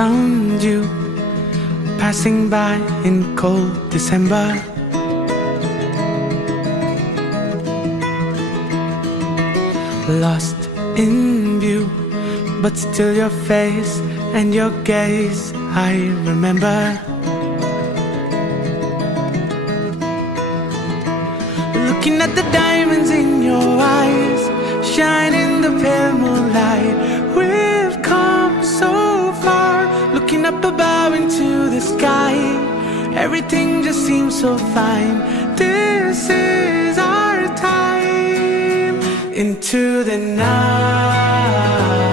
found you, passing by in cold December. Lost in view, but still your face and your gaze I remember. Looking at the diamonds in your eyes, shine in the pale moonlight. We've come so far, looking up above into the sky. Everything just seems so fine. This is our time. Into the night,